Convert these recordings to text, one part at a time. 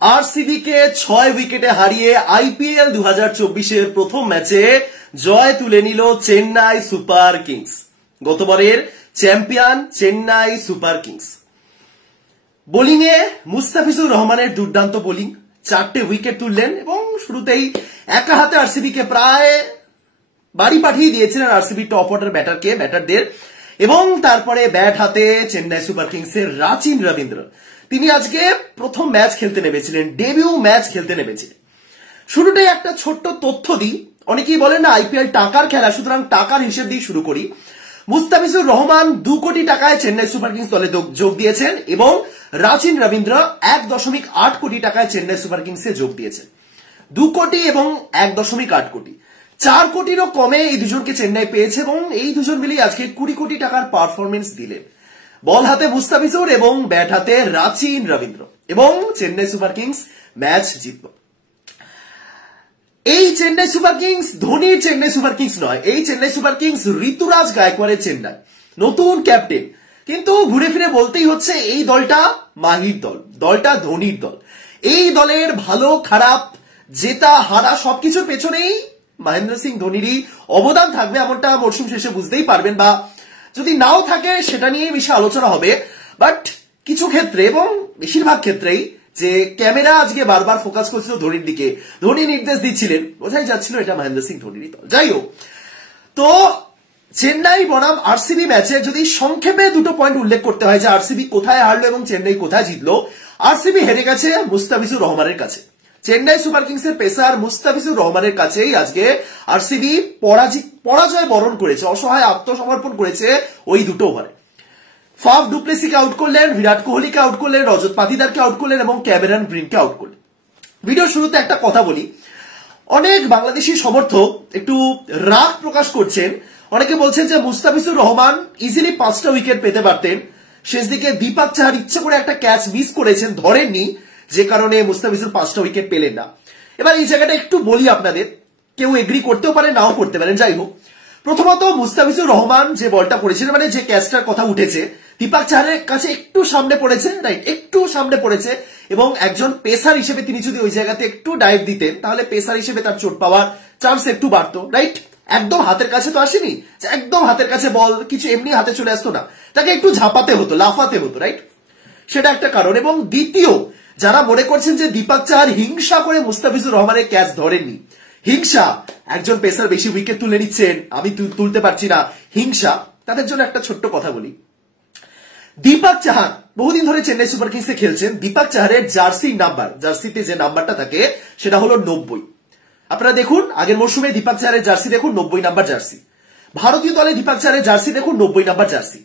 RCB কে 6 উইকেটে হারিয়ে IPL 2024-এর প্রথম ম্যাচে জয় তুলে নিল চেন্নাই সুপার কিংস। গতবারের champion Chennai super kings. Bowling এ মুস্তাফিজুর রহমানের দুর্দান্ত বোলিং, 4টে উইকেট তুললেন এবং শুরুতেই একা হাতে আরসিবি কে প্রায় বাড়ি পাঠিয়ে দিয়েছিলেন আরসিবি টপ অর্ডার ব্যাটারদের। এবং তারপরে ব্যাট হাতে চেন্নাই সুপার কিংসের রাচিন রবীন্দ্র, তিনি আজকে প্রথম ম্যাচ খেলতে নেমেছিলেন, ডেবিউ ম্যাচ খেলতে নেমেছিলেন। শুরুটাই একটা ছোট্ট তথ্য দিই, অনেকেই বলেন না আইপিএল টাকার খেলা, সুতরাং টাকার হিসেব দিয়ে শুরু করি। মুস্তাফিজুর রহমান 2 কোটি টাকায় চেন্নাই সুপার কিংস দলে যোগ দিয়েছেন এবং রাচিন রবীন্দ্র 1.8 কোটি টাকায় চেন্নাই সুপার কিংসে যোগ দিয়েছেন। 2 কোটি এবং 1.8 কোটি, 4 কোটিরও কমে এই দুজনকে চেন্নাই পেয়েছে এবং এই দুজন মিলেই আজকে 20 কোটি টাকার পারফরমেন্স দিলেন। বল হাতে মুস্তাফিজুর এবং ব্যাট হাতে রাচিন রবীন্দ্র, এবং চেন্নাই সুপার কিংস ম্যাচ জিতল। এই চেন্নাই সুপার কিংস ধোনির চেন্নাই সুপার কিংস নয়, এই চেন্নাই সুপার কিংস ঋতুরাজ গায়কোয়াড়ের চেন্নাই, নতুন ক্যাপ্টেন। কিন্তু ঘুরে ফিরে বলতেই হচ্ছে এই দলটা মাহির দল, দলটা ধোনির দল। এই দলের ভালো খারাপ জেতা হারা সবকিছুর পেছনেই মহেন্দ্র সিং ধোনিরই অবদান থাকবে, এমনটা মরশুম শেষে বুঝতেই পারবেন, বা যদি নাও থাকে সেটা নিয়ে বেশি আলোচনা হবে। বাট কিছু ক্ষেত্রে এবং বেশিরভাগ ক্ষেত্রেই যে ক্যামেরা আজকে বারবার ফোকাস করছিল ধোনির দিকে, ধোনি নির্দেশ দিচ্ছিলেন, বোঝাই যাচ্ছিল এটা মহেন্দ্র সিং ধোনিরই দল। যাই হোক, তো চেন্নাই বনাম আরসিবি ম্যাচে যদি সংক্ষেপে 2টো পয়েন্ট উল্লেখ করতে হয় যে আরসিবি কোথায় হারলো এবং চেন্নাই কোথায় জিতলো। আরসিবি হেরে গেছে মুস্তাফিজুর রহমানের কাছে। চেন্নাই সুপার কিংসের পেসার মুস্তাফিজুর রহমানের কাছেই আজকে আরসিবি পরাজয় বরণ করেছে, অসহায় আত্মসমর্পণ করেছে ওই 2টো ওভারে। ফাফ ডুপ্লেসিকে আউট করলেন, বিরাট কোহলিকে আউট করলেন, রজত পাতিদারকে আউট করলেন এবং ক্যামেরন গ্রিনকে আউট করলেন। ভিডিও শুরুতে একটা কথা বলি, অনেক বাংলাদেশি সমর্থক একটু রাগ প্রকাশ করছেন। অনেকে বলছেন যে মুস্তাফিজুর রহমান ইজিলি 5টা উইকেট পেতে পারতেন, শেষ দিকে দীপক চাহার ইচ্ছে করে একটা ক্যাচ মিস করেছেন, ধরেননি, যে কারণে মুস্তাফিজুর 5টা উইকেট পেলেন না। এবার এই জায়গাটা একটু বলি আপনাদের, কেউ এগ্রি করতেও পারে নাও করতে পারেন। যাই হোক, প্রথমত মুস্তাফিজুর রহমান যে বলটা করেছিলেন, মানে যে ক্যাচটার কথা উঠেছে, দীপক চাহারের কাছে একটু সামনে পড়েছে, রাইট, একটু সামনে পড়েছে, এবং একজন পেসার হিসেবে তিনি যদি ওই জায়গাতে একটু ডাইভ দিতেন তাহলে পেসার হিসেবে তার চোট পাওয়ার চান্স একটু বাড়তো, রাইট। একদম হাতের কাছে তো আসেনি, একদম হাতের কাছে বল কিছু এমনি হাতে চলে আসতো না, তাকে একটু ঝাঁপাতে হতো, লাফাতে হতো, রাইট। সেটা একটা কারণ। এবং দ্বিতীয়, যারা মনে করছেন যে দীপক চাহার হিংসা করে মুস্তাফিজুর রহমানের ক্যাচ ধরেননি, হিংসা, একজন পেসার বেশি উইকেট তুলে নিচ্ছেন আমি তুলতে পারছি না, হিংসা, তাদের জন্য একটা ছোট্ট কথা বলি। দীপক চাহার বহুদিন ধরে চেন্নাই সুপার কিংসে খেলছেন। দীপক চাহারের জার্সিতে যে নাম্বারটা থাকে সেটা হলো 90। আপনারা দেখুন আগের মরশুমে দীপক চাহারের জার্সি দেখুন, 90 নাম্বার জার্সি। ভারতীয় দলে দীপক চাহারের জার্সি দেখুন, 90 নাম্বার জার্সি।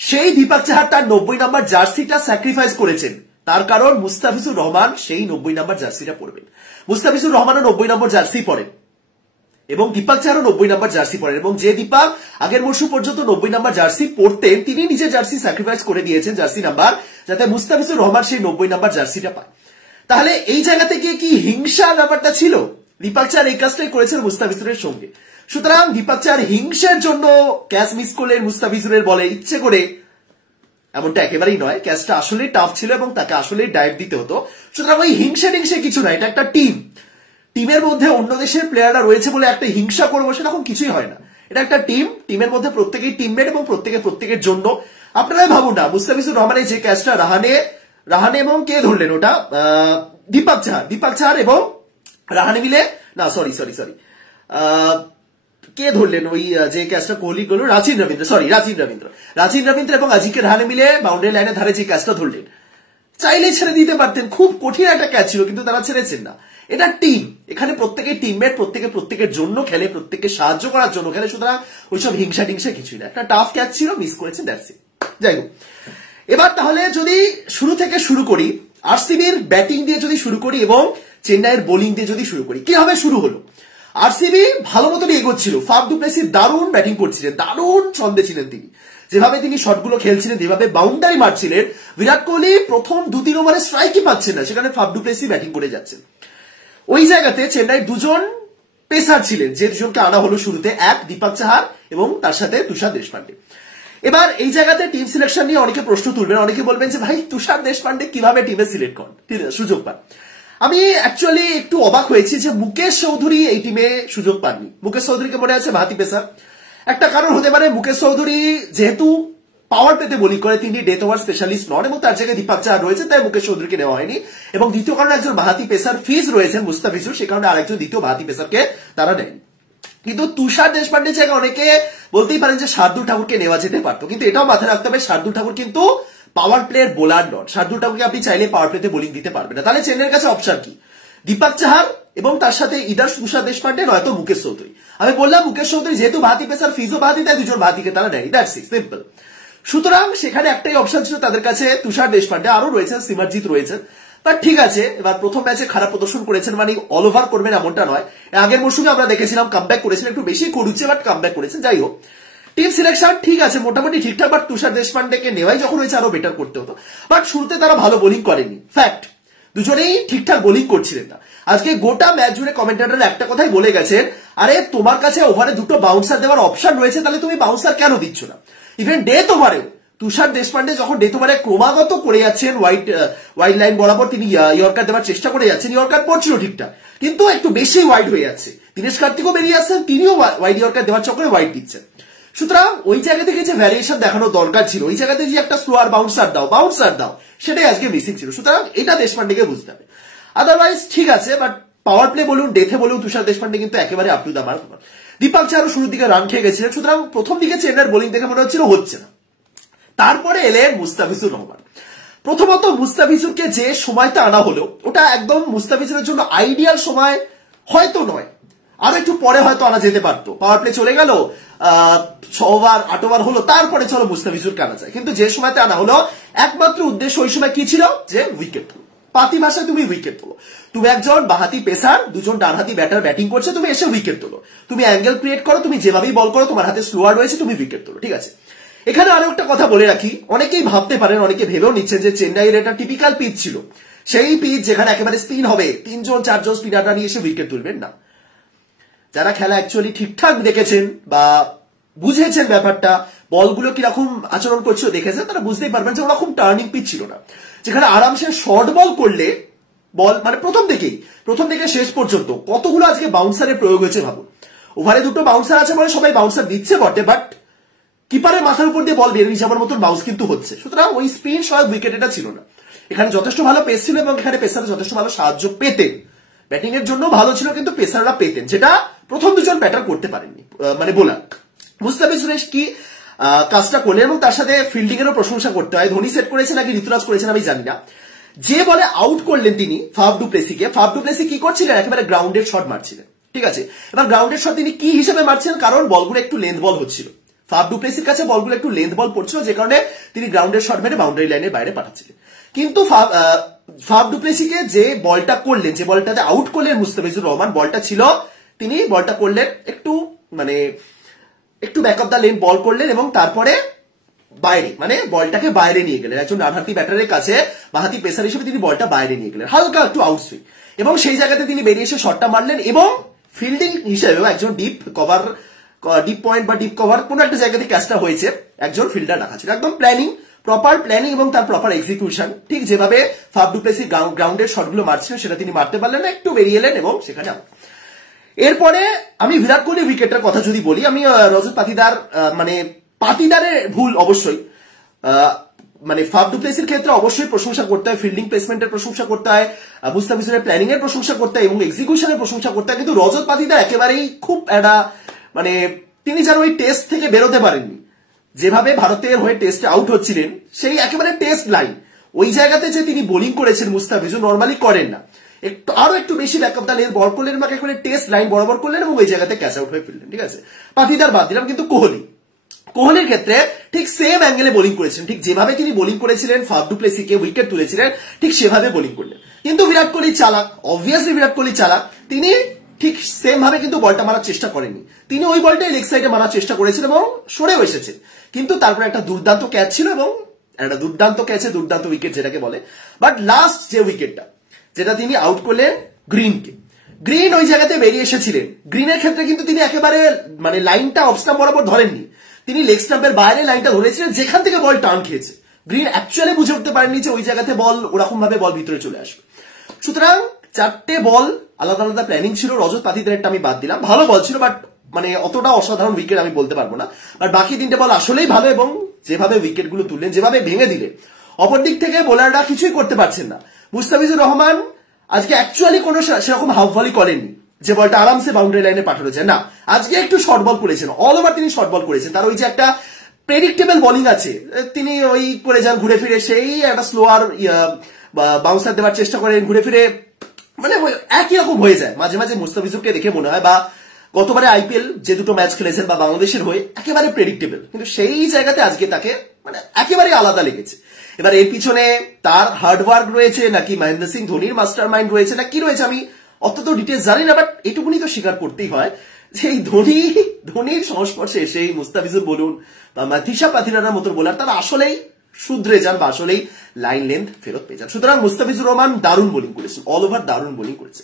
সেই দীপক চাহার তার 90 নাম্বার জার্সিটা স্যাক্রিফাইস করেছেন, তার কারণ মুস্তাফিজুর রহমান সেই 90 নাম্বার জার্সিটা পরবেন। মুস্তাফিজুর রহমানও 90 নম্বর জার্সি পরেন এবং দীপক চাহারও 90 নাম্বার জার্সি পরেন, এবং যে দীপক আগের মরশুম পর্যন্ত 90 নাম্বার জার্সি পরতেন তিনি নিজে জার্সি স্যাক্রিফাইস করে দিয়েছেন, জার্সি নাম্বার, যাতে মুস্তাফিজুর রহমান সেই 90 নাম্বার জার্সিটা পায়। তাহলে এই জায়গা থেকে কি হিংসা ব্যাপারটা ছিল? দীপক চাহার এই কাজটাই করেছেন মুস্তাফিজুরের সঙ্গে। সুতরাং দীপক চাহার হিংসার জন্য ক্যাচ মিস করলেন মুস্তাফিজুরের বলে ইচ্ছে করে, এমনটা একেবারেই নয়। ক্যাচটা আসলে টাফ ছিল এবং তাকে আসলে ডাইভ দিতে হতো। সুতরাং ওই হিংসা কিছু নয়, এটা একটা টিম, টিমের মধ্যে অন্য দেশের প্লেয়াররা রয়েছে বলে একটা হিংসা করবো সেরকম কিছুই হয় না। এটা একটা টিম, টিমের মধ্যে প্রত্যেকেই টিমমেট এবং প্রত্যেকের জন্য। আপনারাই ভাবুন না, মুস্তাফিজুর রহমানের যে ক্যাচটা রাহানে এবং কে ধরলেন ওটা, দীপক চাহার এবং রাহানে মিলে, না সরি কে ধরলেন ওই যে ক্যাচটা কোহলি করলো, রাচিন রবীন্দ্র এবং আজিকে রাহানে মিলে বাউন্ডারি লাইনের ধারে যে ক্যাচটা ধরলেন, চাইলে ছেড়ে দিতে পারতেন, খুব কঠিন একটা ক্যাচ ছিল কিন্তু তারা ছেড়েছেন না। এটা টিম, এখানে প্রত্যেকের টিমমেট, প্রত্যেকের জন্য খেলে, প্রত্যেককে সাহায্য করার জন্য খেলে। সুতরাং ওইসব হিংসা কিছুই না, একটা টাফ ক্যাচ ছিল, মিস করেছেন, দ্যাটস ইট। যাই হোক, এবার তাহলে যদি শুরু থেকে শুরু করি, আরসিবির ব্যাটিং দিয়ে যদি শুরু করি এবং চেন্নাইয়ের বোলিং দিয়ে যদি শুরু করি, কিভাবে শুরু হলো? আরসিবি ভালো মতনই এগোচ্ছিল, ফাফ ডুপ্লেসি দারুণ ব্যাটিং করছিলেন, দারুণ ছন্দে ছিলেন তিনি, যেভাবে তিনি শটগুলো খেলছিলেন, যেভাবে বাউন্ডারি মারছিলেন। বিরাট কোহলি প্রথম 2-3 ওভারে স্ট্রাইকই পাচ্ছেন না, সেখানে ফাফ ডুপ্লেসি ব্যাটিং করে যাচ্ছেন। ওই জায়গাতে চেন্নাই 2জন পেসার ছিলেন, যে 2জনকে আনা হলো শুরুতে, এক দীপক চাহার এবং তার সাথে তুষার দেশপান্ডে। এবার এই জায়গাতে টিম সিলেকশন নিয়ে অনেকে প্রশ্ন তুলবেন, অনেকে বলবেন যে ভাই তুষার দেশপান্ডে কিভাবে টিমে সিলেক্ট করেন, সুযোগ পান। আমি অ্যাকচুয়ালি একটু অবাক হয়েছি যে মুকেশ চৌধুরী এই টিমে সুযোগ পাননি। মুকেশ চৌধুরীকে মনে আছে বাঁহাতি পেসার, একটা কারণ হতে পারে মুকেশ চৌধুরী যেহেতু পাওয়ার পেতে বোলিং করে, তিনি ডেথ ওভার স্পেশালিস্ট নন এবং তার জায়গায় দীপক চাহার রয়েছে, তাই মুকেশ চৌধুরীকে নেওয়া হয়নি। এবং দ্বিতীয় কারণে একজন বাঁহাতি পেসার ফিজ রয়েছেন মুস্তাফিজুর, সে কারণে আরেকজন দ্বিতীয় বাঁহাতি পেসারকে তারা নেয়নি। কিন্তু তুষার দেশপান্ডে জায়গায় অনেকে বলতেই পারেন যে শার্দুল ঠাকুরকে নেওয়া যেতে পারতো, কিন্তু এটাও মাথায় রাখতে হবে শার্দুল ঠাকুর কিন্তু পাওয়ার প্লেয়ার বোলার নট। শার্দুল ঠাকুরকে আপনি চাইলে পাওয়ার প্লেতে বোলিং দিতে পারবেন না। তাহলে চেন্নাইয়ের কাছে অপশন কি? দীপক চাহার এবং তার সাথে ইদার তুষার দেশপান্ডে, নয়তো মুকেশ চৌধুরী। আমি বললাম মুকেশ চৌধুরী যেহেতু বাঁহাতি পেসার, ফিজও বাঁহাতি, তাই দুজন বাঁহাতিকে তারা নেয়, দ্যাটস ইট, সিম্পল। সুতরাং সেখানে একটাই অপশন ছিল তাদের কাছে, তুষার দেশপান্ডে, আরো রয়েছেন সিমরজিৎ রয়েছেন। বাট ঠিক আছে, এবার প্রথম ম্যাচে খারাপ প্রদর্শন করেছেন মানে অল ওভার করবেন এমনটা নয়। আগের মরশুমে আমরা দেখেছিলাম কামব্যাক করেছেন, একটু বেশি করুচ্ছে বাট কামব্যাক করেছেন। যাই হোক, টিম সিলেকশন ঠিক আছে, মোটামুটি ঠিকঠাক, বাট তুষার দেশপান্ডেকে নেওয়াই যখন হয়েছে আরো বেটার করতে হতো। বাট শুরুতে তারা ভালো বোলিং করেনি, ফ্যাক্ট, দুজনেই ঠিকঠাক বোলিং করছিলেন না। আজকে গোটা ম্যাচ জুড়ে কমেন্টেটর একটা কথাই বলে গেছেন, আরে তোমার কাছে ওভারে দুটো বাউন্সার দেওয়ার অপশন রয়েছে, তাহলে তুমি বাউন্সার কেন দিচ্ছ না? ইভেন ডেথ ওভারেও তুষার দেশপান্ডে যখন ডেথ ওভারে ক্রমাগত করে যাচ্ছেন ওয়াইড লাইন বরাবর, তিনি ইয়র্কার দেওয়ার চেষ্টা করে যাচ্ছেন, ইয়র্কার পড়ছিল ঠিকঠাক, কিন্তু একটু বেশি ওয়াইড হয়ে যাচ্ছে। দীনেশ কার্তিকও বেরিয়ে আসছেন, তিনিও ওয়াইড ইয়র্কার দেওয়ার চক্করে ওয়াইড দিচ্ছেন। সুতরাং ওই জায়গা থেকে যে ভ্যারিয়েশন দেখানো দরকার ছিল, ওই জায়গাতে যে একটা স্লোয়ার বাউন্সার দাও, সেটাই আজকে মিসিং ছিল। সুতরাং এটা দেশপান্ডেকে বুঝতে হবে। আদারওয়াইজ ঠিক আছে, বাট পাওয়ার প্লে বলুন, ডেথে বলুন, তুষার দেশপান্ডে কিন্তু একেবারে up to the mark. Deepak চাহারও শুরুর দিকে রান খেয়ে গেছিলেন, সুতরাং প্রথম দিকে চেন্নাইয়ের বোলিং দেখে মনে হচ্ছিল হচ্ছে না। তারপরে এলেন মুস্তাফিজুর রহমান। প্রথমত মুস্তাফিজুরকে যে সময়টা আনা হলো, ওটা একদম মুস্তাফিজুরের জন্য আইডিয়াল সময় হয়তো নয়, আরো একটু পরে হয়তো আনা যেতে পারতো। পাওয়ার প্লে চলে গেল, 6 ওভার 8 ওভার হলো, তারপরে চলো মুস্তাফিজুরকে আনা যায়। কিন্তু যে সময়তে আনা হলো, একমাত্র উদ্দেশ্য ওই সময় কি ছিল? যে উইকেট তোলো। পাতি ভাষায় তুমি উইকেট তোলো। তুমি একজন বাঁহাতি পেসার, দুজন ডানহাতি ব্যাটার ব্যাটিং করছে, তুমি এসে উইকেট তোলো, তুমি অ্যাঙ্গেল ক্রিয়েট করো, তুমি যেভাবেই বল করো, তোমার হাতে স্লোয়ার রয়েছে, তুমি উইকেট তোলো, ঠিক আছে। এখানে আরো একটা কথা বলে রাখি, অনেকেই ভাবতে পারেন, অনেকে ভেবেও নিচ্ছেন যে চেন্নাইয়ের এটা টিপিক্যাল পিচ ছিল, সেই পিচ যেখানে একেবারে স্পিন হবে, 3জন 4জন স্পিনাররা নিয়ে এসে উইকেট তুলবেন না। যারা খেলা অ্যাকচুয়ালি ঠিকঠাক দেখেছেন বা বুঝেছেন ব্যাপারটা, বলগুলো কিরকম আচরণ করছিল দেখেছেন, তারা বুঝতেই পারবেন যে ওরকম টার্নিং পিচ ছিল না, যেখানে আরামসে শর্ট বল করলে বল মানে প্রথম থেকে শেষ পর্যন্ত কতগুলো আজকে বাউন্সারের প্রয়োগ হয়েছে ভাবুন। ওভারে দুটো বাউন্সার আছে বলে সবাই বাউন্সার দিচ্ছে বটে, বাট কিপারের মাথার উপর দিয়ে বল বেরিয়ে যাওয়ার মতন বাউন্স কিন্তু হচ্ছে। সুতরাং ওই স্পিন সহায়ক উইকেট এটা ছিল না। এখানে যথেষ্ট ভালো পেস ছিল এবং এখানে পেসাররা যথেষ্ট ভালো সাহায্য পেতেন, ব্যাটিং এর জন্য ভালো ছিল, কিন্তু পেসাররা পেতেন, যেটা প্রথম দুজন ব্যাটার করতে পারেননি, মানে বোলার। মুস্তাফিজুর কি কাজটা করলেন এবং তার সাথে ফিল্ডিং এরও প্রশংসা করতে হয়। ধোনি সেট করেছেন নাকি ঋতুরাজ করেছেন আমি জানি না, যে বলে আউট করলেন তিনি ফাফ ডু প্লেসিকে। ফাফ ডু প্লেসি কি করছিলেন? একেবারে গ্রাউন্ডের শট মারছিলেন, ঠিক আছে। এবার গ্রাউন্ডের শট তিনি কি হিসেবে মারছেন? কারণ বলগুলো একটু লেন্থ বল হচ্ছিল, ফাফ ডু প্লেসির কাছে বলগুলো একটু লেন্থ বল পড়ছিল, যে কারণে তিনি গ্রাউন্ডের শট মেরে বাউন্ডারি লাইনের বাইরে পাঠাচ্ছিলেন। কিন্তু ফাফ ডু প্লেসিকে যে বলটা করলেন, যে বলটাতে আউট করলেন মুস্তাফিজুর রহমান, বলটা ছিল, তিনি বলটা করলেন একটু ব্যাক অফ দা লেন বল করলেন এবং তারপরে বাইরে, মানে বলটাকে বাইরে নিয়ে গেলেন। একজন ডানহাতি ব্যাটারের কাছে বাঁহাতি পেসার হিসেবে তিনি বলটা বাইরে নিয়ে গেলেন, হালকা একটু আউটসুইং, এবং সেই জায়গাতে তিনি বেরিয়ে এসে শটটা মারলেন। এবং ফিল্ডিং হিসেবেও একজন ডিপ পয়েন্ট বা ডিপ কভার কোন একটা জায়গাতে ক্যাচটা হয়েছে, একজন ফিল্ডার রাখা ছিল। একদম প্রপার প্ল্যানিং এবং তার প্রপার এক্সিকিউশন, ঠিক যেভাবে ফাফ ডু প্লেসি গ্রাউন্ডের শটগুলো মারছিলেন সেটা তিনি মারতে পারলেন না, একটু বেরিয়ে এলেন এবং সেখানে আউট। এরপরে আমি বিরাট কোহলি উইকেটের কথা যদি বলি, আমি রজত পাতিদারের ভুল অবশ্যই, মানে ফাফ ডু প্লেসির ক্ষেত্রে অবশ্যই প্রশংসা করতে হয়, ফিল্ডিং প্লেসমেন্টের প্রশংসা করতে হয়, মুস্তাফিজুরের প্ল্যানিং এর প্রশংসা করতে হয় এবং এক্সিকিউশনের প্রশংসা করতে হয়। কিন্তু রজত পাতিদার একেবারেই খুব একটা মানে তিনি যেন ওই টেস্ট থেকে বেরোতে পারেননি, যেভাবে ভারতের হয়ে টেস্টে আউট হচ্ছিলেন, সেই একেবারে টেস্ট লাইন, ওই জায়গাতে যে তিনি বোলিং করেছেন মুস্তাফিজুর নর্মালি করেন না, আরো একটু বেশি ব্যাকআপ দা লেন বল করলেন, আমাকে এখানে টেস্ট লাইন বরাবর করলেন এবং ওই জায়গাতে ক্যাচ আউট হয়ে ফেললেন, ঠিক আছে। পাতিদার বাদ দিলাম, কিন্তু কোহলির ক্ষেত্রে ঠিক সেম অ্যাঙ্গেলে বোলিং করেছেন, ঠিক যেভাবে তিনি বোলিং করেছিলেন ফাফ ডু প্লেসিকে উইকেট তুলেছিলেন, ঠিক সেভাবে বোলিং করলেন। কিন্তু বিরাট কোহলি চালাক, অবভিয়াসলি বিরাট কোহলি চালাক, তিনি ঠিক সেম ভাবে কিন্তু বলটা মারার চেষ্টা করেননি, তিনি ওই বলটাই লেগ সাইডে মারার চেষ্টা করেছেন এবং সরেও এসেছেন। কিন্তু তারপরে একটা দুর্দান্ত ক্যাচ ছিল এবং একটা দুর্দান্ত ক্যাচে দুর্দান্ত উইকেট যেটাকে বলে। বাট লাস্ট যে উইকেটটা, যেটা তিনি আউট করলেন গ্রিন ওই জায়গাতে বেরিয়ে এসেছিলেন, গ্রিনের ক্ষেত্রে কিন্তু তিনি একেবারে মানে লাইনটা অফ স্টাম্প বরাবর ধরেননি, তিনি লেগ স্টাম্পের বাইরে লাইনটা ধরেছিলেন, যেখান থেকে বল টার্ন খেয়েছে। গ্রিন অ্যাকচুয়ালি বুঝে উঠতে পারেননি যে ওই জায়গাতে বল ওরকম ভাবে বল ভিতরে চলে আসবে। সুতরাং 4টে বল আলাদা আলাদা প্ল্যানিং ছিল। রজত পাতিদারেরটা আমি বাদ দিলাম, ভালো বল ছিল বাট মানে অতটা অসাধারণ উইকেট আমি বলতে পারবো না। বাট বাকি 3টে বল আসলেই ভালো, এবং যেভাবে উইকেট গুলো তুললেন, যেভাবে ভেঙে দিলেন, অপরদিক থেকে বোলাররা কিছুই করতে পারছেন না। মুস্তাফিজুর রহমান আজকে অ্যাকচুয়ালি কোনো সেরকম হাফ ভলি করেননি যে বলটা আরামসে বাউন্ডারি লাইনে পাঠানো যায়, না, আজকে একটু শর্ট বল করেছেন, অল ওভার তিনি শর্ট বল করেছেন। তার ওই যে একটা প্রেডিক্টেবল বোলিং আছে, তিনি ওই করে যান ঘুরে ফিরে, সেই একটা স্লোয়ার বাউন্সার দেওয়ার চেষ্টা করেন, ঘুরে ফিরে মানে একই রকম হয়ে যায়। মাঝে মাঝে মুস্তাফিজুরকে দেখে মনে হয়, বা গতবারে আইপিএল যে দুটো ম্যাচ খেলেছেন বা বাংলাদেশের হয়ে, একেবারে প্রেডিক্টেবল, কিন্তু সেই জায়গাতে আজকে তাকে মানে একেবারে আলাদা লেগেছে। এবার এর পিছনে তার হার্ডওয়ার্ক রয়েছে নাকি মহেন্দ্র সিং ধোনির মাস্টার মাইন্ড রয়েছে না কি রয়েছে আমি অত তো ডিটেলস জানি না, বাট এটুকুনি তো স্বীকার করতেই হয় যে এই ধোনির সংস্পর্শে এসে মুস্তাফিজুর বলুন বা মাথিসা পাথিরার মতো বোলার তারা আসলেই শুধরে যান বা আসলেই লাইন লেন্থ ফেরত পেয়ে যান। সুতরাং মুস্তাফিজুর রহমান দারুণ বোলিং করেছেন, অল ওভার দারুণ বোলিং করেছে।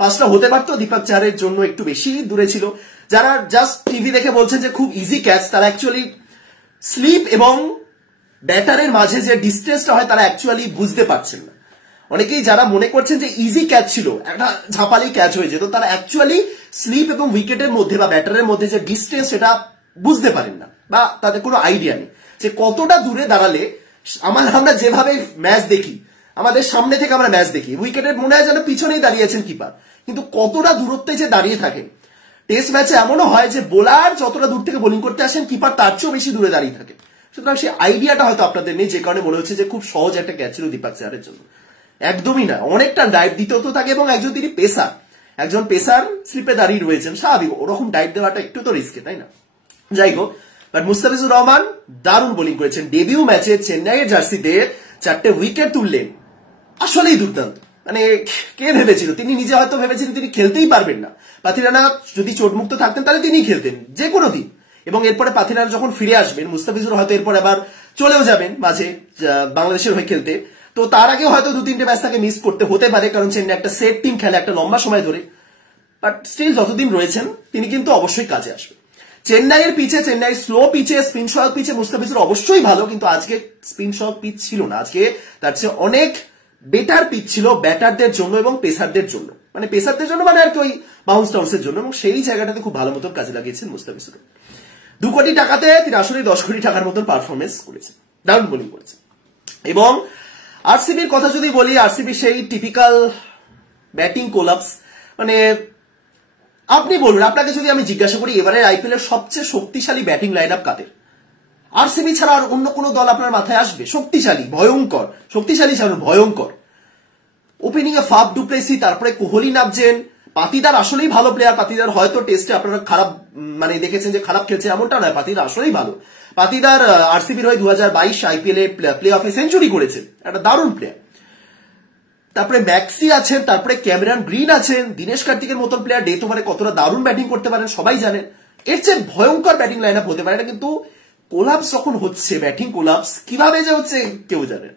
5টা হতে পারতো, দীপক চাহারের জন্য একটু বেশি দূরে ছিল। যারা জাস্ট টিভি দেখে বলছেন যে খুব ইজি ক্যাচ, তারা অ্যাকচুয়ালি স্লিপ এবং ব্যাটারের মাঝে যে ডিস্টেন্সটা হয় তারা অ্যাকচুয়ালি বুঝতে পারছেন না। অনেকেই যারা মনে করছেন যে ইজি ক্যাচ ছিল, একটা ঝাপালি ক্যাচ হয়ে যেত, তারা অ্যাকচুয়ালি স্লিপ এবং উইকেটের মধ্যে বা ব্যাটারের মধ্যে যে ডিস্টেন্স সেটা বুঝতে পারেন না, বা তাদের কোনো আইডিয়া নেই যে কতটা দূরে দাঁড়ালে আমরা যেভাবে ম্যাচ দেখি, আমাদের সামনে থেকে আমরা ম্যাচ দেখি, উইকেটের মনে হয় যেন পিছনেই দাঁড়িয়েছেন কিপার, কিন্তু কতটা দূরত্বে যে দাঁড়িয়ে থাকেন। টেস্ট ম্যাচে এমনও হয় যে বোলার যতটা দূর থেকে বোলিং করতে আসেন, কিপার তার চেয়েও বেশি দূরে দাঁড়িয়ে থাকে। সুতরাং সেই আইডিয়াটা হয়তো আপনাদের নেই, যে কারণে মনে হচ্ছে যে খুব সহজ একটা ক্যাচ ছিল দীপক চাহারের জন্য। একদমই না, অনেকটা ডাইভ দিতে হতো তাকে, এবং একজন তিনি পেসার, একজন পেসার স্লিপে দাঁড়িয়ে রয়েছেন, স্বাভাবিক ওরকম ডাইভ দেওয়াটা একটু তো রিস্কে, তাই না? যাই হোক, বাট মুস্তাফিজুর রহমান দারুণ বোলিং করেছেন। ডেবিউ ম্যাচে চেন্নাইয়ের জার্সিতে 4টে উইকেট তুললেন, আসলেই দুর্দান্ত। মানে কে ভেবেছিল, তিনি নিজে হয়তো ভেবেছিলেন তিনি খেলতেই পারবেন না, পাথিরানা যদি চোটমুক্ত থাকতেন তাহলে তিনি খেলতেন যে কোনো দিন, এবং এরপরে পাথিরানা যখন ফিরে আসবেন, মুস্তাফিজুর হয়তো এরপর আবার চলেও যাবেন মাঝে বাংলাদেশের হয়ে খেলতে, তো তার আগে হয়তো 2-3টে ম্যাচ তাকে মিস করতে হতে পারে, কারণ চেন্নাই একটা সেট টিম খেলে একটা লম্বা সময় ধরে। বাট স্টিল যতদিন রয়েছেন তিনি কিন্তু অবশ্যই কাজে আসবে। চেন্নাইয়ের পিচে, চেন্নাই স্লো পিচে, স্পিন সহায়ক পিচে মুস্তাফিজুর অবশ্যই ভালো, কিন্তু আজকে স্পিন সহায়ক পিচ ছিল না, আজকে তার চেয়ে অনেক বেটার পিচ ছিল ব্যাটারদের জন্য এবং পেসারদের জন্য, মানে পেসারদের জন্য মানে আর কি ওই বাউন্স টাউন্সের জন্য, এবং সেই জায়গাটাতে খুব ভালো মতন কাজে লাগিয়েছেন মুস্তাফিজুর। 2 কোটি টাকাতে তিনি আসলে 10 কোটি টাকার মতন পারফরমেন্স করেছেন, দারুণ বোলিং করেছেন। এবং আরসিবির কথা যদি বলি, আরসিবি সেই টিপিক্যাল ব্যাটিং কোলাপস, মানে আপনি বলুন, আপনাকে যদি আমি জিজ্ঞাসা করি এবারে আইপিএল এর সবচেয়ে শক্তিশালী ব্যাটিং লাইন আপ কাদের, আরসিবি ছাড়া আর অন্য কোন দল আপনার মাথায় আসবে? শক্তিশালী, ভয়ঙ্কর, শক্তিশালী ছাড়ুন, ভয়ঙ্কর। ওপেনিং এ ফাফ ডু প্লেসি, তারপরে কোহলি নামছেন, পাতিদার আসলেই ভালো প্লেয়ার। পাতিদার হয়তো টেস্টে আপনারা খারাপ মানে দেখেছেন যে খারাপ খেলছে এমনটা নয়, পাতিদার আসলেই ভালো। পাতিদার আরসিবির হয়ে 2022 আইপিএল এ প্লে অফে সেঞ্চুরি করেছেন, একটা দারুণ প্লেয়ার। তারপরে ম্যাক্সি আছেন, তারপরে ক্যামেরন গ্রিন আছেন, দীনেশ কার্তিকের মতন প্লেয়ার ডেথ ওভারে কতটা দারুণ ব্যাটিং করতে পারেন সবাই জানেন। এর চেয়ে ভয়ঙ্কর ব্যাটিং লাইন আপ হতে পারে না, কিন্তু কোলাপস যখন হচ্ছে, ব্যাটিং কোলাপস কিভাবে যে হচ্ছে কেউ জানে।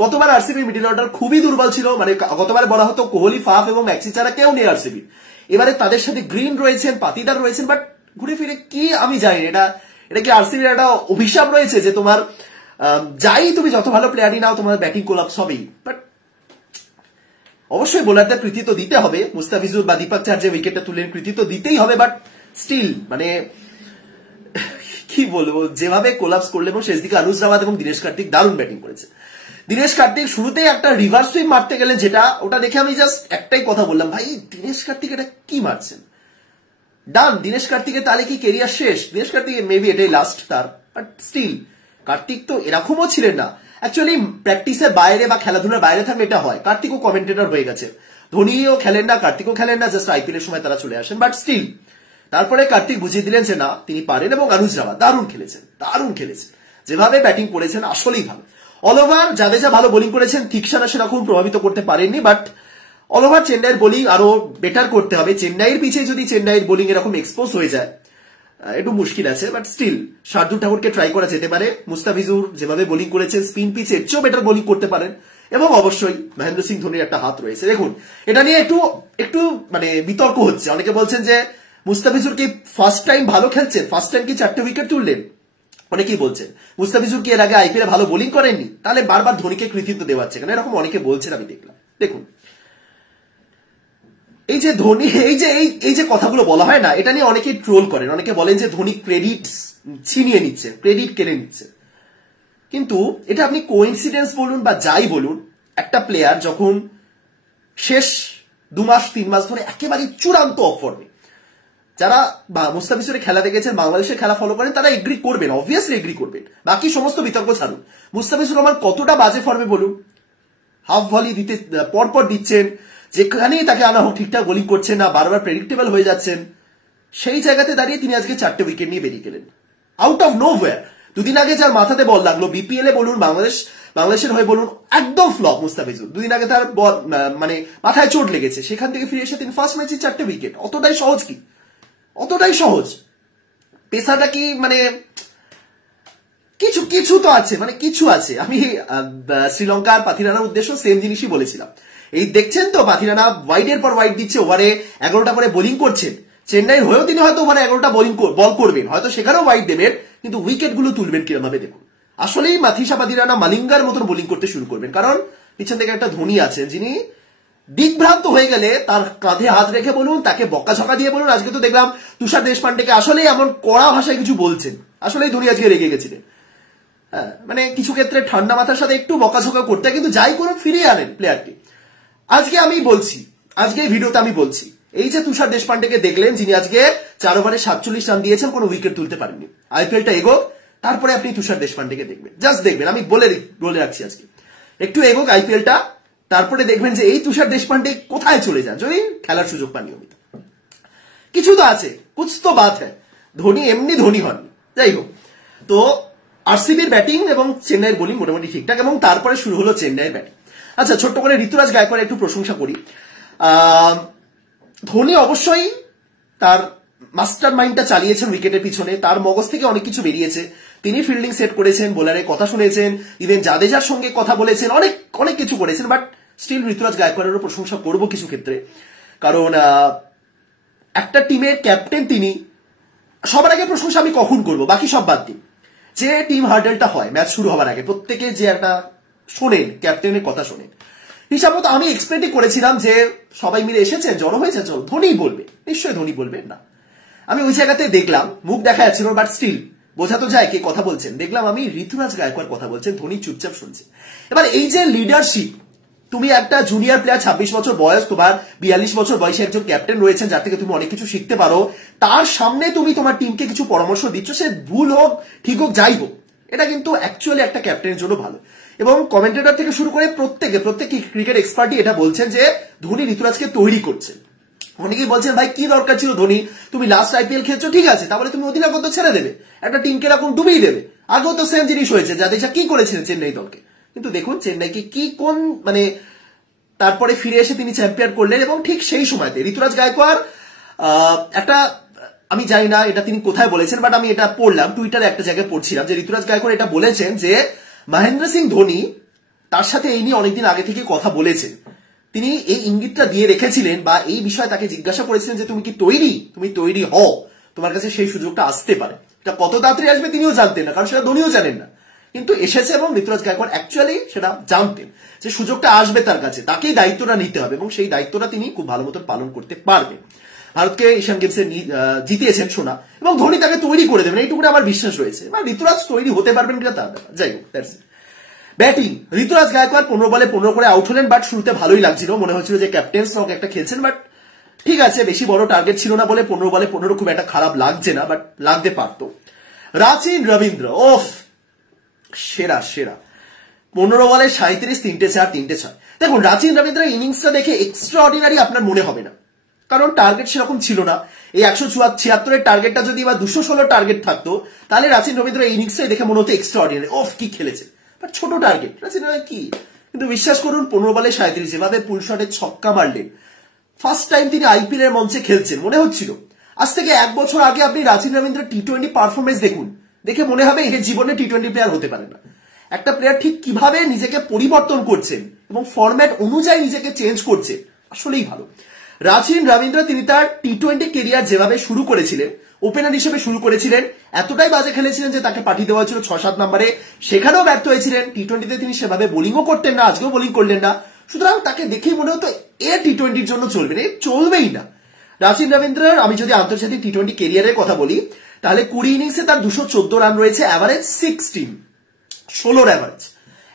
গতবার আরসিবি মিডল অর্ডার খুবই দুর্বল ছিল, মানে গতবার বলা হতো কোহলি, ফাফ এবং ম্যাক্সি ছাড়া কেউ নেই আরসিবি। এবারে তাদের সাথে গ্রিন রয়েছেন, পাতিদার রয়েছেন, বাট ঘুরে ফিরে কি আমি জানি এটা কি আরসিবির একটা অভিশাপ রয়েছে যে তোমার যাই তুমি যত ভালো প্লেয়ারই নাও তোমার ব্যাটিং কোলাপস হবেই। বাট অবশ্যই বোলারদের কৃতিত্ব দিতে হবে, মুস্তাফিজুর বা দীপক চাহার যে উইকেটটা তুললেন কৃতিত্ব দিতেই হবে, বাট স্টিল মানে কি বলবো, যেভাবে কোলাপস করলে, এবং শেষ দিকে অনুজ রাওয়াত এবং দীনেশ কার্তিক দারুণ ব্যাটিং করেছে। দীনেশ কার্তিক শুরুতেই একটা রিভার্স সুইপ মারতে গেলে, যেটা ওটা দেখে আমি জাস্ট একটাই কথা বললাম, ভাই দীনেশ কার্তিক এটা কি মারছেন, ডান দীনেশ কার্তিকের তাহলে কি কেরিয়ার শেষ? দীনেশ কার্তিক মেবি এটাই লাস্ট তার, বাট স্টিল কার্তিক তো এরকমও ছিলেন না। অ্যাকচুয়ালি প্র্যাকটিসের বাইরে বা খেলাধুলার বাইরে থাকলে এটা হয়, কার্তিকও কমেন্টেটর হয়ে গেছে, ধোনিও খেলেন না, কার্তিকও খেলেন না, জাস্ট আইপিএল এর সময় তারা চলে আসেন, বাট স্টিল তারপরে কার্তিক বুঝিয়ে দিলেন যে না তিনি পারেন, এবং অনুজ রাওয়াত দারুণ খেলেছেন, যেভাবে ব্যাটিং করেছেন আসলেই ভালো। অল ওভার জাদেজা ভালো বোলিং করেছেন, থিকসানা সেরকম প্রভাবিত করতে পারেননি, বাট অল ওভার চেন্নাইয়ের বোলিং আরো বেটার করতে হবে। চেন্নাইয়ের পিছে যদি চেন্নাইয়ের বোলিং এরকম এক্সপোজ হয়ে যায় একটু মুশকিল আছে, বাট স্টিল শার্দুল ঠাকুরকে ট্রাই করা যেতে পারে। মুস্তাফিজুর যেভাবে বোলিং করেছেন, স্পিন পিচে এর চেয়েও বেটার বোলিং করতে পারেন, এবং অবশ্যই মহেন্দ্র সিং ধোনির একটা হাত রয়েছে। দেখুন এটা নিয়ে একটু মানে বিতর্ক হচ্ছে, অনেকে বলছেন যে মুস্তাফিজুর কি ফার্স্ট টাইম ভালো খেলছেন, ফার্স্ট টাইম কি 4টে উইকেট তুললেন, অনেকেই বলছেন মুস্তাফিজুর কি এর আগে আইপিএলে ভালো বোলিং করেননি, তাহলে বারবার ধোনিকে কৃতিত্ব দেওয়াচ্ছে কেন, এরকম অনেকে বলছেন আমি দেখলাম। দেখুন এই যে ধোনি এই যে কথাগুলো বলা হয় না, এটা নিয়ে অনেকেই ট্রোল করেন, অনেকে বলেন যে ধোনি ক্রেডিট ছিনিয়ে নিচ্ছে, ক্রেডিট কেড়ে নিচ্ছে। কিন্তু এটা আপনি কোইন্সিডেন্স বলুন বা যাই বলুন, একটা প্লেয়ার যখন শেষ 2 মাস 3 মাস ধরে একেবারে চূড়ান্ত অফ ফর্মে, যারা মুস্তাফিজুরের খেলা দেখেছেন, বাংলাদেশের খেলা ফলো করেন, তারা এগ্রি করবেন, অবভিয়াসলি এগ্রি করবেন। বাকি সমস্ত বিতর্ক ছাড়ুন, মুস্তাফিজুর রহমান কতটা বাজে ফর্মে বলুন, হাফ ভলি দিতে পরপর দিচ্ছেন, যেখানেই তাকে আনা হোক ঠিকঠাক বোলিং করছেন না, বারবার প্রেডিক্টেবল হয়ে যাচ্ছেন। সেই জায়গাতে দাঁড়িয়ে তিনি আজকে 4টে উইকেট নিয়ে বেরিয়ে গেলেন আউট অফ নোওয়্যার। 2 দিন আগে যার মাথাতে বল লাগলো, বিপিএল এ বলুন, বাংলাদেশের হয়ে বলুন, একদম ফ্লপ মুস্তাফিজুর। 2 দিন আগে তার মানে মাথায় চোট লেগেছে, সেখান থেকে ফিরে এসে তিনি ফার্স্ট ম্যাচে 4টে উইকেট। অতটাই সহজ কি? অতটাই সহজ? পেশাটা কি মানে কিছু তো আছে, মানে কিছু আছে। আমি শ্রীলঙ্কার পাথিরানার উদ্দেশ্য সেম জিনিসই বলেছিলাম। এই দেখছেন তো পাথিরানা ওয়াইডের পর ওয়াইড দিচ্ছে, ওভারে 11টা করে বোলিং করছেন। চেন্নাইয়ের হয়েও তিনি হয়তো ওভারে 11টা বল করবেন, হয়তো সেখানেও ওয়াইড দেবেন, কিন্তু উইকেট গুলো তুলবেন কিরকম ভাবে দেখুন। আসলেই মাথিসা পাথিরানা মালিঙ্গার মতন বোলিং করতে শুরু করবেন, কারণ পিছন থেকে একটা ধোনি আছেন যিনি দিকভ্রান্ত হয়ে গেলে তার কাঁধে হাত রেখে বলুন, তাকে বকাঝকা দিয়ে বলুন। আজকে তো দেখলাম তুষার দেশপান্ডেকে আসলেই এমন কড়া ভাষায় কিছু বলছেন, আসলেই ধোনি আজকে রেগে গেছিলেন। মানে কিছু ক্ষেত্রে ঠান্ডা মাথার সাথে একটু বকাঝকা করতে, কিন্তু যাই করুন ফিরিয়ে আনেন প্লেয়ারকে। আজকে আমি বলছি, আজকে এই ভিডিওতে আমি বলছি, এই যে তুষার দেশপান্ডেকে দেখলেন, যিনি আজকে 4 ওভারে 47 রান দিয়েছেন, কোনো উইকেট তুলতে পারেননি। আইপিএলটা এগোক, তারপরে আপনি তুষার দেশপান্ডেকে দেখবেন, জাস্ট দেখবেন। আমি বলে রাখছি আজকে একটু এগোক আইপিএলটা, তারপরে দেখবেন যে এই তুষার দেশপান্ডে কোথায় চলে যান যদি খেলার সুযোগ পান নিয়মিত। কিছু তো আছে, কুছ তো বাত হ্যায়। ধোনি এমনি ধোনি হননি। যাই হোক, তো আরসিবির ব্যাটিং এবং চেন্নাইয়ের বোলিং মোটামুটি ঠিকঠাক, এবং তারপরে শুরু হলো চেন্নাইয়ের ব্যাটিং। আচ্ছা, ছোট্ট করে ঋতুরাজ গায়কোয়াড়ের একটু প্রশংসা করি। ধোনি অবশ্যই তার মাস্টার মাইন্ডটা চালিয়েছেন উইকেটের পিছনে, তার মগজ থেকে অনেক কিছু বেরিয়েছে। তিনি ফিল্ডিং সেট করেছেন, বোলারের কথা শুনেছেন, ইভেন জাদেজার সঙ্গে কথা বলেছেন, অনেক কিছু করেছেন। বাট স্টিল ঋতুরাজ গায়কোয়াড়েরও প্রশংসা করব কিছু ক্ষেত্রে, কারণ একটা টিমের ক্যাপ্টেন তিনি। সবার আগে প্রশংসা আমি কখন করব, বাকি সব বাদ দিন। যে টিম হার্ডেলটা হয় ম্যাচ শুরু হওয়ার আগে, প্রত্যেকে যে একটা শোনেন, ক্যাপ্টেনের কথা শোনেন, হিসাব মতো আমি এক্সপেক্টই করেছিলাম যে সবাই মিলে এসেছে, জড়ো হয়েছে, চলো ধোনি বলবে, নিশ্চয়ই ধোনি বলবে না। আমি ওই জায়গাতে দেখলাম মুখ দেখা যাচ্ছিল, বাট স্টিল বোঝা তো যায় কে কথা বলছেন। দেখলাম আমি ঋতুরাজ গায়কোয়াড় কথা বলছেন, ধোনি চুপচাপ শুনছে। এবার এই যে লিডারশিপ, তুমি একটা জুনিয়র প্লেয়ার, 26 বছর বয়স, তোমার 42 বছর বয়সে একজন ক্যাপ্টেন রয়েছেন, যার থেকে তুমি অনেক কিছু শিখতে পারো, তার সামনে তুমি তোমার টিমকে কিছু পরামর্শ দিচ্ছ, সে ভুল হোক ঠিক হোক যাই হোক, এটা কিন্তু অ্যাকচুয়ালি একটা ক্যাপ্টেনের জন্য ভালো। এবং কমেন্টেটর থেকে শুরু করে প্রত্যেক ক্রিকেট এক্সপার্টই এটা বলছেন যে ধোনি ঋতুরাজকে তৈরি করছেন। অনেকেই বলছেন ভাই কি দরকার ছিল ধোনি, তুমি লাস্ট আইপিএল খেলছো ঠিক আছে, তাহলে তুমি অধিনায়কত্ব ছেড়ে দেবে, একটা টিমকে এরকম ডুবিয়ে দেবে। আগেও তো সেম জিনিস হয়েছে, জাদেজা কি করেছিলেন চেন্নাই দলকে, কিন্তু দেখুন চেন্নাইকে কি কোন মানে তারপরে ফিরে এসে তিনি চ্যাম্পিয়ন করলেন। এবং ঠিক সেই সময়তে ঋতুরাজ গায়কোয়াড় একটা, আমি জানি না এটা তিনি কোথায় বলেছেন, বাট আমি এটা পড়লাম টুইটারে একটা জায়গায় পড়ছিলাম যে ঋতুরাজ গায়কোয়াড় এটা বলেছেন যে মহেন্দ্র সিং ধোনি তার সাথে এই নিয়ে অনেকদিন আগে থেকে কথা বলেছেন। তিনি এই ইঙ্গিতটা দিয়ে রেখেছিলেন বা এই বিষয়ে তাকে জিজ্ঞাসা করেছিলেন যে তুমি কি তৈরি, তুমি তৈরি হও, তোমার কাছে সেই সুযোগটা আসতে পারে। এটা কত তাড়াতাড়ি আসবে তিনিও জানতেন না, কারণ সেটা ধোনিও জানেন না, কিন্তু এসেছে। এবং ঋতুরাজ গায়কোয়াড় অ্যাকচুয়ালি সেটা জানতেন যে সুযোগটা আসবে তার কাছে, তাকেই দায়িত্বটা নিতে হবে, এবং সেই দায়িত্বটা তিনি খুব ভালো মতো পালন করতে পারবেন। ভারতকে এশিয়ান গেমসে জিতিয়েছেন সোনা, এবং ধোনি তাকে তৈরি করে দেবেন, এইটুকুটা আমার বিশ্বাস রয়েছে। বা ঋতুরাজ তৈরি হতে পারবেন কিনা তার ব্যাপার। যাই হোক, ব্যাটিং ঋতুরাজ গায়কোয়াড় 15 বলে 15 করে আউট হলেন, বাট শুরুতে ভালোই লাগছিল, মনে হচ্ছিল যে ক্যাপ্টেন্স নক একটা খেলছেন। বাট ঠিক আছে, বেশি বড় টার্গেট ছিল না বলে 15 বলে 15 খুব একটা খারাপ লাগছে না, বাট লাগতে পারতো। রাচিন রবীন্দ্র ওফ সেরা 15 বলে 37, 3টে 4, 3টে 6। দেখুন রাচিন রবীন্দ্রের ইনিংসটা দেখে এক্সট্রা অর্ডিনারি আপনার মনে হবে না, কারণ টার্গেট সেরকম ছিল না। এই 176 টার্গেটটা যদি বা 216 টার্গেট থাকতো, তাহলে রাচিন রবীন্দ্রের ইনিংসটাই দেখে মনে হতো এক্সট্রা অর্ডিনারি, ওফ কি খেলেছে। বাট ছোট টার্গেট, রাচিন কি, কিন্তু বিশ্বাস করুন 15 বলে 37 যেভাবে পুল শটে ছক্কা মারলেন, ফার্স্ট টাইম তিনি আইপিএল এর মঞ্চে খেলছেন, মনে হচ্ছিল আজ থেকে 1 বছর আগে আপনি রাচিন রবীন্দ্রের টি20 পারফরমেন্স দেখুন, দেখে মনে হবে এর জীবনে টি20 প্লেয়ার হতে পারে না। একটা প্লেয়ার ঠিক কিভাবে নিজেকে পরিবর্তন করছেন এবং ফরম্যাট অনুযায়ী নিজেকে চেঞ্জ করছে, আসলেই ভালো। রাচিন রবীন্দ্র তিনি তার টি20 কেরিয়ার যেভাবে শুরু করেছিলেন, ওপেনার হিসেবে শুরু করেছিলেন, এতটাই বাজে খেলেছিলেন যে তাকে পাঠিয়ে দেওয়া হয়েছিল 6-7 নম্বরে, সেখানেও ব্যর্থ হয়েছিলেন। টি-20তে তিনি সেভাবে বোলিংও করতেন না, আজকেও বোলিং করলেন না, সুতরাং তাকে দেখেই মনে হতো এ টি-20র জন্য চলবে না, চলবেই না। রাচিন রবীন্দ্রর আমি যদি আন্তর্জাতিক টি-20 কেরিয়ারের কথা বলি, তাহলে 20 ইনিংসে তার 214 রান রয়েছে, অ্যাভারেজ 16 অ্যাভারেজ।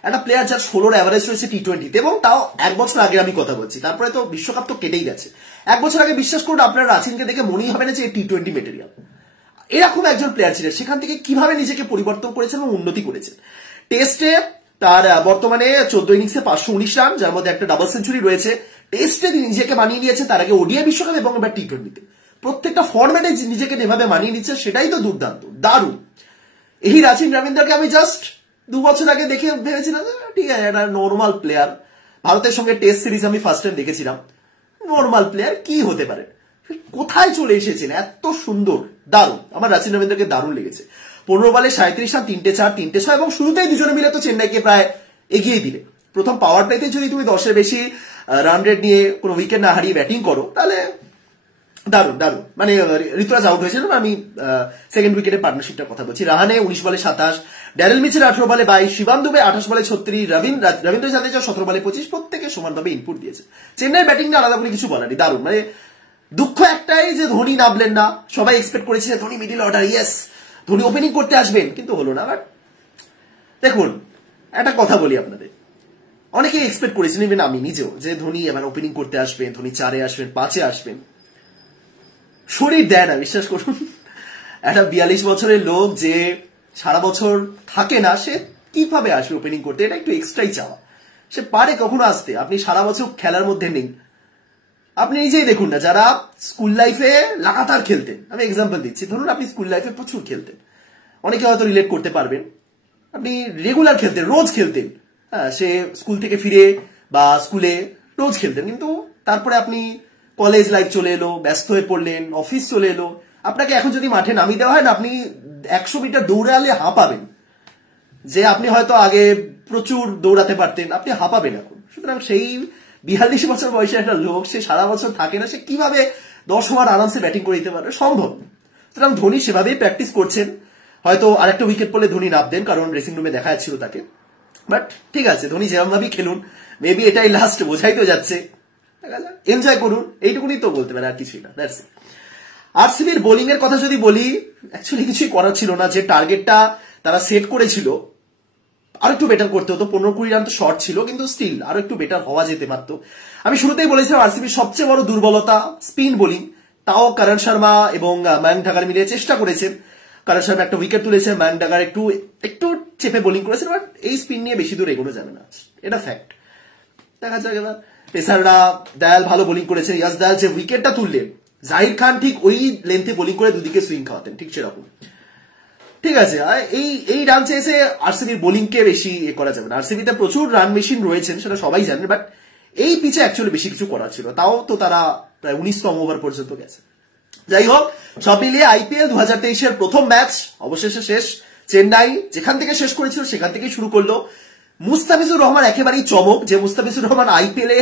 একটা প্লেয়ার যার 16 অ্যাভারেজ রয়েছে টি-20তে, এবং তাও 1 বছর আগে আমি কথা বলছি, তারপরে তো বিশ্বকাপ তো কেটেই গেছে। 1 বছর আগে বিশ্বাস করুন আপনার রাচিনকে দেখে মনেই হবে না যে টি-20 মেটেরিয়াল। এরকম একজন প্লেয়ার ছিলেন, সেখান থেকে কিভাবে নিজেকে পরিবর্তন করেছেন এবং উন্নতি করেছেন। টেস্টে তার বর্তমানে 14 ইনিংসে 519 রান, যার মধ্যে একটা ডাবল সেঞ্চুরি রয়েছে। টেস্টে নিজেকে মানিয়ে নিয়েছে, তার আগে ওডিআই বিশ্বকাপ এবং এবার টি-20তে প্রত্যেকটা ফরম্যাটে নিজেকে যেভাবে মানিয়ে নিচ্ছে সেটাই তো দুর্দান্ত, দারুণ। এই রাচিন রবীন্দ্রকে আমি জাস্ট 2 বছর আগে দেখে ভেবেছিলাম ঠিক আছে একটা নর্মাল প্লেয়ার, ভারতের সঙ্গে টেস্ট সিরিজ আমি ফার্স্ট টাইম দেখেছিলাম, নর্মাল প্লেয়ার কি হতে পারে, কোথায় চলে এসেছেন এত সুন্দর, দারুণ। আমার রাচিন রবীন্দ্রকে দারুণ লেগেছে। 15 বলে 37 রান, 3টে 4, 3টে 6, এবং শুরুতেই দুজনে মিলে তো চেন্নাইকে প্রায় এগিয়ে দিলে। প্রথম পাওয়ার প্লেতে যদি তুমি 10-এর বেশি রান রেট নিয়ে কোনো উইকেট না হারিয়ে ব্যাটিং করো, তাহলে দারুণ দারুণ। মানে ঋতুরাজ আউট হয়েছিল, আমি সেকেন্ড উইকেটের পার্টনারশিপটার কথা বলছি। রাহানে 19 বলে 27, ড্যারেল মিচেল 18 বলে 22, শিবাম দুবে 28 বলে 36, রবীন্দ্র জাদেজা 17 বলে 25, প্রত্যেকে সমানভাবে ইনপুট দিয়েছে। চেন্নাই ব্যাটিং না আলাদা করে কিছু বলারই, দারুণ। মানে দুঃখ একটাই যে ধোনি নামলেন না, সবাই এক্সপেক্ট করেছে Dhoni middle order, yes Dhoni opening করতে আসবেন, কিন্তু হলো না। বাট দেখুন একটা কথা বলি আপনাদের, অনেকে এক্সপেক্ট করেছেন, ইভেন আমি নিজেও, যে ধোনি এবার ওপেনিং করতে আসবেন, ধোনি 4-এ আসবেন, 5-এ আসবেন। শরীর দেয় না, বিশ্বাস করুন। একটা 42 বছরের লোক যে সারা বছর থাকে না, সে কিভাবে আসবে ওপেনিং করতে, এটা একটু এক্সট্রাই চাওয়া। সে পারে কখনো আসতে, আপনি সারা বছর খেলার মধ্যে নেই। আপনি নিজেই দেখুন না, যারা স্কুল লাইফে লাগাতার খেলতেন, আমি এক্সাম্পল দিচ্ছি, ধরুন আপনি স্কুল লাইফে প্রচুর খেলতেন, অনেকে হয়তো রিলেট করতে পারবেন, আপনি রেগুলার খেলতেন, রোজ খেলতেন, হ্যাঁ, সে স্কুল থেকে ফিরে বা স্কুলে রোজ খেলতেন, কিন্তু তারপরে আপনি কলেজ লাইফ চলে এলো, ব্যস্ত হয়ে পড়লেন, অফিস চলে এলো, আপনাকে এখন যদি মাঠে নামিয়ে দেওয়া হয় না, আপনি 100 মিটার দৌড়ালে হাঁপাবেন, যে আপনি হয়তো আগে প্রচুর দৌড়াতে পারতেন, আপনি হাঁপাবেন এখন। সুতরাং সেই 42 বছর বয়সে একটা লোক, সে সারা বছর থাকে না, সে কিভাবে 10 ওভার আরামসে ব্যাটিং করে দিতে পারবে, সম্ভব। সুতরাং ধোনি সেভাবেই প্র্যাকটিস করছেন, হয়তো আরেকটা উইকেট পড়লে ধোনি নামতেন, কারণ ড্রেসিং রুমে দেখা যাচ্ছিল তাকে। বাট ঠিক আছে, ধোনি যেরকমভাবেই খেলুন, মেবি এটাই লাস্ট, বোঝাই তো যাচ্ছে, এনজয় করুন, এইটুকুনি তো বলতে পারে, আর কিছুই না। That's it. আরসিবির বোলিং এর কথা যদি বলি, অ্যাকচুয়ালি কিছুই করার ছিল না, যে টার্গেটটা তারা সেট করেছিল আরো একটু বেটার করতে হতো। 15-20 রান তো শর্ট ছিল, কিন্তু স্টিল আরো একটু বেটার হওয়া যেতে পারতো। আমি শুরুতেই বলেছিলাম আরসিবির সবচেয়ে বড় দুর্বলতা স্পিন বোলিং, তাও করণ শর্মা এবং মায়াঙ্ক ঢাকার মিলিয়ে চেষ্টা করেছেন। করণ শর্মা একটা উইকেট তুলেছে, মায়াঙ্ক ঢাকার একটু চেপে বোলিং করেছেন, বাট এই স্পিন নিয়ে বেশি দূর এগোনো যাবে না, এটা ফ্যাক্ট। দেখা যাক এবার। পেসাররা দয়াল ভালো বোলিং করেছে, ইয়াস দয়াল যে উইকেটটা তুললেন, জাহির খান ঠিক ওই লেন্থে বোলিং করে দুদিকে সুইং খাওয়াতেন, ঠিক সেরকম। ঠিক আছে, এই রান চেয়েছে আরসিবির বোলিংকে বেশি করা যাবে না। আরসিবিতে প্রচুর রান মেশিন রয়েছেন, সেটা সবাই জানেন, বাট এই পিচে অ্যাকচুয়ালি বেশি কিছু করার ছিল, তাও তো তারা প্রায় 19তম ওভার পর্যন্ত গেছে। যাই হোক, সব মিলিয়ে আইপিএল 2023-এর প্রথম ম্যাচ অবশেষে শেষ। চেন্নাই যেখান থেকে শেষ করেছিল সেখান থেকেই শুরু করলো। মুস্তাফিজুর রহমান একেবারেই চমক, যে মুস্তাফিজুর রহমান আইপিএলে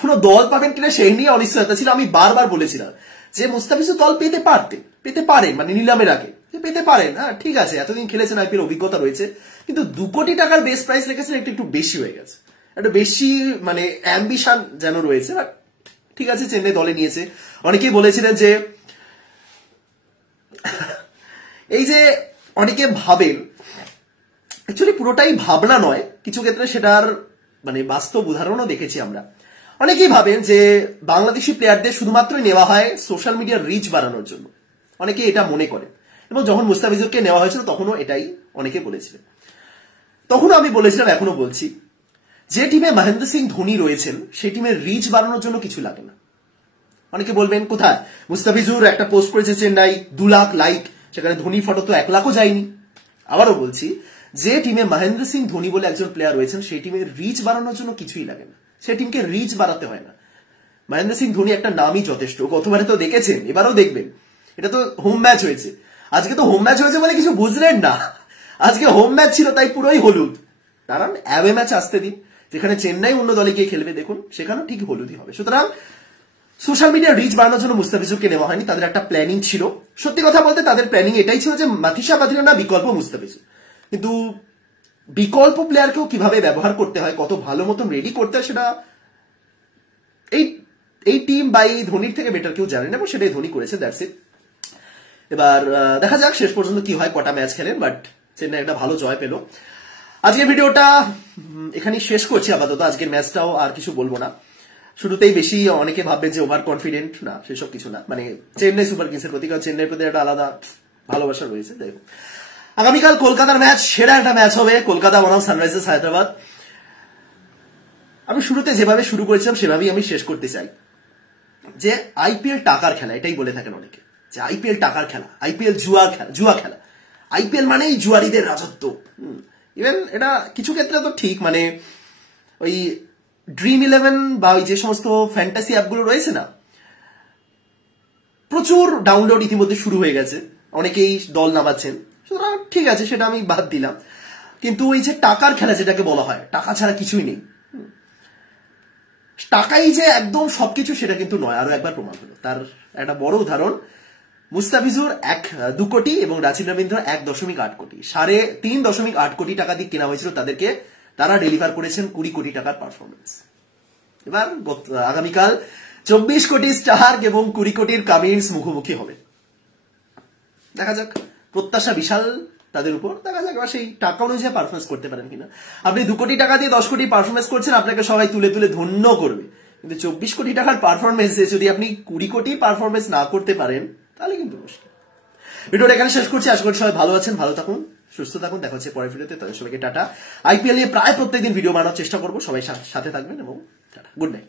কোনো দল পাবেন কিনা সেই নিয়ে অনিশ্চয়তা ছিল। আমি বারবার বলেছিলাম যে মুস্তাফিজুর দল পেতে পারেন, মানে নিলামের আগে পেতে পারেন, হ্যাঁ ঠিক আছে, এতদিন খেলেছেন, আইপিএল অভিজ্ঞতা রয়েছে, কিন্তু 2 কোটি টাকার বেস প্রাইস রেখেছেন, একটু বেশি হয়ে গেছে, একটু বেশি মানে অ্যাম্বিশন যেন রয়েছে। বাট ঠিক আছে, চেন্নাই দলে নিয়েছে। অনেকেই বলেছিলেন যে এই যে অনেকে ভাবেন, অ্যাকচুয়ালি পুরোটাই ভাবনা নয়, কিছু ক্ষেত্রে সেটার মানে বাস্তব উদাহরণও দেখেছি আমরা। অনেকেই ভাবেন যে বাংলাদেশি প্লেয়ারদের শুধুমাত্রই নেওয়া হয় সোশ্যাল মিডিয়ার রিচ বাড়ানোর জন্য, অনেকে এটা মনে করে, এবং যখন মুস্তাফিজুরকে নেওয়া হয়েছিল তখনও এটাই অনেকে বলেছিলেন। তখনও আমি বলেছিলাম, এখনো বলছি, যে টিমে মহেন্দ্র সিং ধোনি রয়েছেন সেই টিমের রিচ বাড়ানোর জন্য কিছু লাগে না। অনেকে বলবেন কোথায়, মুস্তাফিজুর একটা পোস্ট করেছে চেন্নাই, 2 লাখ লাইক, সেখানে ধোনি ফটো তো 1 লাখও যায়নি। আবারও বলছি, যে টিমে মহেন্দ্র সিং ধোনি বলে একজন প্লেয়ার রয়েছেন সেই টিমের রিচ বাড়ানোর জন্য কিছুই লাগে না, সেই টিমকে রিচ বাড়াতে হয় না। মহেন্দ্র সিং ধোনি একটা নামই যথেষ্ট, গতবারে তো দেখেছেন, এবারও দেখবেন। এটা তো হোম ম্যাচ হয়েছে, আজকে তো হোম ম্যাচ হয়েছে বলে কিছু বুঝলেন না, আজকে হোম ম্যাচ ছিল তাই পুরোই হলুদ। কারণ অ্যাওয়ে ম্যাচ আসতে দিন, যেখানে চেন্নাই অন্য দলে গিয়ে খেলবে, দেখুন সেখানেও ঠিক হলুদই হবে। সুতরাং সোশ্যাল মিডিয়া রিচ বাড়ানোর জন্য মুস্তাফিজুরকে নেওয়া হয়নি, তাদের একটা প্ল্যানিং ছিল। সত্যি কথা বলতে তাদের প্ল্যানিং এটাই ছিল যে মাথিসা পাতিরানা বিকল্প মুস্তাফিজুর, কিন্তু বিকল্প প্লেয়ারকেও কিভাবে ব্যবহার করতে হয়, কত ভালো মতন রেডি করতে হয়, সেটা এই টিম বা এই ধোনির থেকে বেটার কেউ জানে না, এবং সেটাই ধোনি করেছে, দ্যাটস ইট। এবার দেখা যাক শেষ পর্যন্ত কি হয়, কটা ম্যাচ খেলেন, বাট চেন্নাই একটা ভালো জয় পেল। আজকের ভিডিওটা এখানেই শেষ করছি আপাতত। আজকের ম্যাচটাও আর কিছু বলবো না। শুরুতেই বেশি অনেকে ভাববেন যে ওভার কনফিডেন্ট, না সেসব কিছু না, মানে চেন্নাই সুপার কিংসের প্রতি, কারণ চেন্নাইয়ের প্রতি একটা আলাদা ভালোবাসা রয়েছে। দেখো আগামীকাল কলকাতার ম্যাচ, সেরা একটা ম্যাচ হবে, কলকাতা বনাম সানরাইজার্স হায়দ্রাবাদ। আমি শুরুতে যেভাবে শুরু করেছিলাম সেভাবেই আমি শেষ করতে চাই, যে আইপিএল টাকার খেলা, এটাই বলে থাকেন অনেকে, যে আইপিএল টাকার খেলা, আইপিএল জুয়া খেলা, আইপিএল মানেই জুয়ারিদের রাজত্ব। ইভেন এটা কিছু ক্ষেত্রে তো ঠিক, মানে ওই ড্রিম 11 বা ওই যে সমস্ত ফ্যান্টাসি অ্যাপগুলো রয়েছে না, প্রচুর ডাউনলোড ইতিমধ্যে শুরু হয়ে গেছে, অনেকেই দল নামাচ্ছেন, সুতরাং ঠিক আছে, সেটা আমি বাদ দিলাম। কিন্তু ওই যে টাকার খেলা যেটাকে বলা হয়, টাকা ছাড়া কিছুই নেই, টাকাই যে একদম সবকিছু সেটা কিন্তু নয়, আরো একবার প্রমাণ হলো। তার একটা বড় উদাহরণ, মুস্তাফিজুর 2 কোটি এবং রাচিন রবীন্দ্র 1.8 কোটি, 3.8 কোটি টাকা দিয়ে কেনা হয়েছিল তাদেরকে, তারা ডেলিভার করেছেন 20 কোটি টাকার পারফরমেন্স। এবার আগামীকাল 24 কোটি স্টার্ক এবং 20 কোটির কামিন্স মুখোমুখি হবে। দেখা যাক, প্রত্যাশা বিশাল তাদের উপর, দেখা যাক এবার সেই টাকা অনুযায়ী পারফরমেন্স করতে পারেন কিনা। আপনি 2 কোটি টাকা দিয়ে 10 কোটি পারফরমেন্স করছেন, আপনাকে সবাই তুলে তুলে ধন্য করবে, কিন্তু 24 কোটি টাকার পারফরমেন্স যদি আপনি 20 কোটি পারফরমেন্স না করতে পারেন, তাহলে কিন্তু মুশকিল। ভিডিওটা এখানে শেষ করছি, আশা করি সবাই ভালো আছেন, ভালো থাকুন, সুস্থ থাকুন, দেখা হচ্ছে পরের ভিডিওতে। তাদের সবাইকে টাটা। আইপিএল নিয়ে প্রায় প্রত্যেকদিন ভিডিও বানানোর চেষ্টা করবো, সবাই সাথে থাকবেন, এবং টাটা, গুড নাইট।